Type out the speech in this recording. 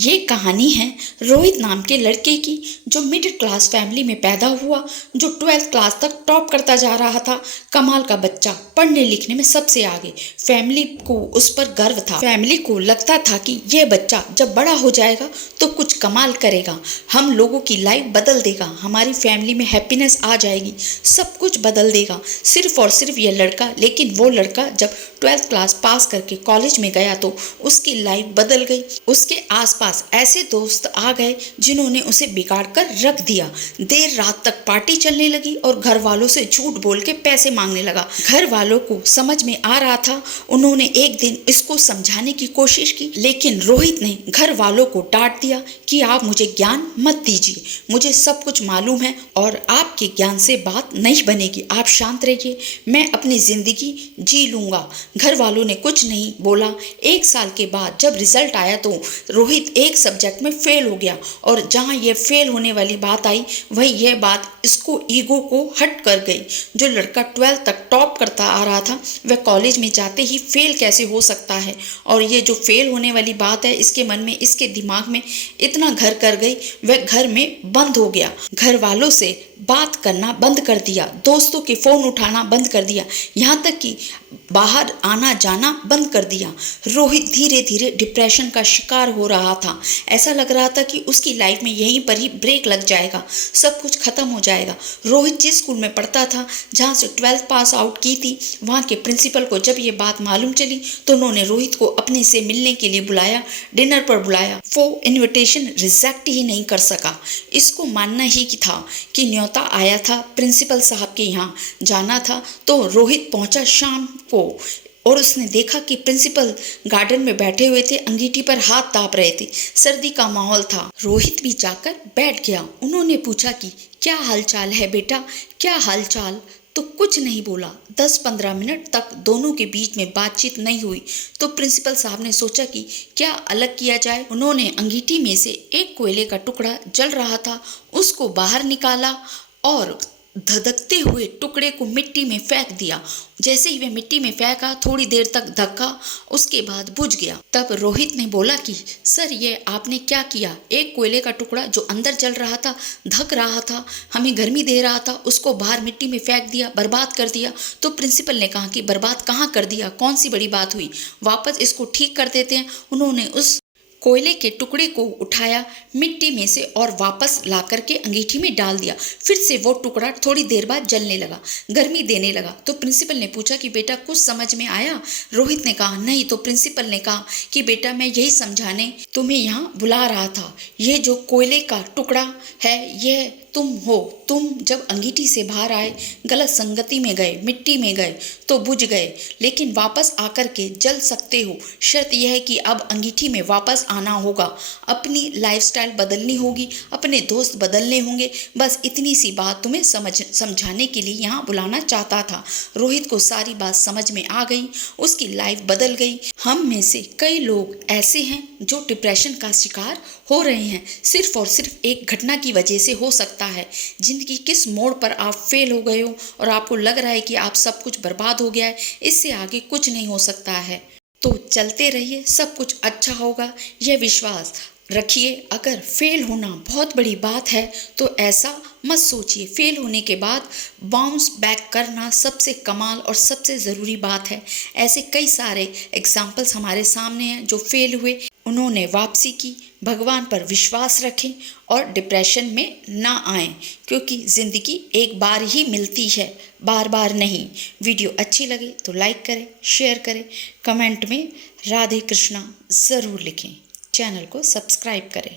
ये कहानी है रोहित नाम के लड़के की, जो मिडिल क्लास फैमिली में पैदा हुआ, जो 12th क्लास तक टॉप करता जा रहा था। कमाल का बच्चा, पढ़ने लिखने में सबसे आगे। फैमिली को उस पर गर्व था। फैमिली को लगता था कि यह बच्चा जब बड़ा हो जाएगा तो कुछ कमाल करेगा, हम लोगों की लाइफ बदल देगा, हमारी फैमिली में हैप्पीनेस आ जाएगी, सब कुछ बदल देगा, सिर्फ और सिर्फ यह लड़का। लेकिन वो लड़का जब 12th क्लास पास करके कॉलेज में गया तो उसकी लाइफ बदल गई। उसके आसपास ऐसे दोस्त आ गए जिन्होंने उसे बिगाड़ कर रख दिया। देर रात तक पार्टी चलने लगी और घर वालों से झूठ बोल के पैसे मांगने लगा। घर वालों को समझ में आ रहा था। उन्होंने एक दिन इसको समझाने की कोशिश की, लेकिन रोहित ने घर वालों को डांट दिया कि आप मुझे ज्ञान मत दीजिए, मुझे सब कुछ मालूम है और आपके ज्ञान से बात नहीं बनेगी, आप शांत रहिए, मैं अपनी जिंदगी जी लूंगा। घर वालों ने कुछ नहीं बोला। एक साल के बाद जब रिजल्ट आया तो रोहित एक सब्जेक्ट में फेल हो गया, और जहां ये फेल होने वाली बात आई वहीं यह बात इसको ईगो को हट कर गई। जो लड़का 12th तक टॉप करता आ रहा था वह कॉलेज में जाते ही फेल कैसे हो सकता है, और ये जो फेल होने वाली बात है इसके मन में, इसके दिमाग में इतना घर कर गई, वह घर में बंद हो गया। घर वालों से बात करना बंद कर दिया, दोस्तों के फोन उठाना बंद कर दिया, यहाँ तक कि बाहर आना जाना बंद कर दिया। रोहित धीरे धीरे डिप्रेशन का शिकार हो रहा था। ऐसा लग रहा था कि उसकी लाइफ में यहीं पर ही ब्रेक लग जाएगा, सब कुछ खत्म हो जाएगा। रोहित जिस स्कूल में पढ़ता था, जहाँ से 12th पास आउट की थी, वहाँ के प्रिंसिपल को जब ये बात मालूम चली तो उन्होंने रोहित को अपने से मिलने के लिए बुलाया, डिनर पर बुलाया। वो इन्विटेशन रिजेक्ट ही नहीं कर सका। इसको मानना ही कि था कि न्योता आया था, प्रिंसिपल साहब के यहाँ जाना था। तो रोहित पहुंचा शाम को और उसने देखा कि प्रिंसिपल गार्डन में बैठे हुए थे, अंगीठी पर हाथ ताप रहे थे, सर्दी का माहौल था। रोहित भी जाकर बैठ गया। उन्होंने पूछा कि क्या हालचाल है बेटा, क्या हालचाल? तो कुछ नहीं बोला। 10-15 मिनट तक दोनों के बीच में बातचीत नहीं हुई। तो प्रिंसिपल साहब ने सोचा कि क्या अलग किया जाए। उन्होंने अंगीठी में से एक कोयले का टुकड़ा जल रहा था, उसको बाहर निकाला और धधकते हुए टुकड़े को मिट्टी में फेंक दिया। जैसे ही वे मिट्टी में फेंका, थोड़ी देर तक धक्का, उसके बाद बुझ गया। तब रोहित ने बोला कि सर, ये आपने क्या किया? एक कोयले का टुकड़ा जो अंदर जल रहा था, धक रहा था, हमें गर्मी दे रहा था, उसको बाहर मिट्टी में फेंक दिया, बर्बाद कर दिया। तो प्रिंसिपल ने कहा कि बर्बाद कहाँ कर दिया, कौन सी बड़ी बात हुई, वापस इसको ठीक कर देते हैं। उन्होंने उस कोयले के टुकड़े को उठाया मिट्टी में से और वापस ला करके अंगीठी में डाल दिया। फिर से वो टुकड़ा थोड़ी देर बाद जलने लगा, गर्मी देने लगा। तो प्रिंसिपल ने पूछा कि बेटा कुछ समझ में आया? रोहित ने कहा नहीं। तो प्रिंसिपल ने कहा कि बेटा मैं यही समझाने तुम्हें यहाँ बुला रहा था, ये जो कोयले का टुकड़ा है यह तुम हो। तुम जब अंगीठी से बाहर आए, गलत संगति में गए, मिट्टी में गए तो बुझ गए, लेकिन वापस आकर के जल सकते हो। शर्त यह है कि अब अंगीठी में वापस आना होगा, अपनी लाइफस्टाइल बदलनी होगी, अपने दोस्त बदलने होंगे। बस इतनी सी बात तुम्हें समझाने के लिए यहाँ बुलाना चाहता था। रोहित को सारी बात समझ में आ गई, उसकी लाइफ बदल गई। हम में से कई लोग ऐसे हैं जो डिप्रेशन का शिकार हो रहे हैं, सिर्फ और सिर्फ एक घटना की वजह से हो सकता है। जिंदगी किस मोड़ पर आप फेल हो गए हो और आपको लग रहा है कि आप सब कुछ बर्बाद हो गया है, इससे आगे कुछ नहीं हो सकता है। तो चलते रहिए, सब कुछ अच्छा होगा, यह विश्वास रखिए। अगर फेल होना बहुत बड़ी बात है तो ऐसा मत सोचिए। फेल होने के बाद बाउंस बैक करना सबसे कमाल और सबसे ज़रूरी बात है। ऐसे कई सारे एग्जाम्पल्स हमारे सामने हैं जो फेल हुए, उन्होंने वापसी की, भगवान पर विश्वास रखें और डिप्रेशन में ना आएं, क्योंकि ज़िंदगी एक बार ही मिलती है, बार बार नहीं। वीडियो अच्छी लगे तो लाइक करें, शेयर करें, कमेंट में राधे कृष्णा ज़रूर लिखें, चैनल को सब्सक्राइब करें।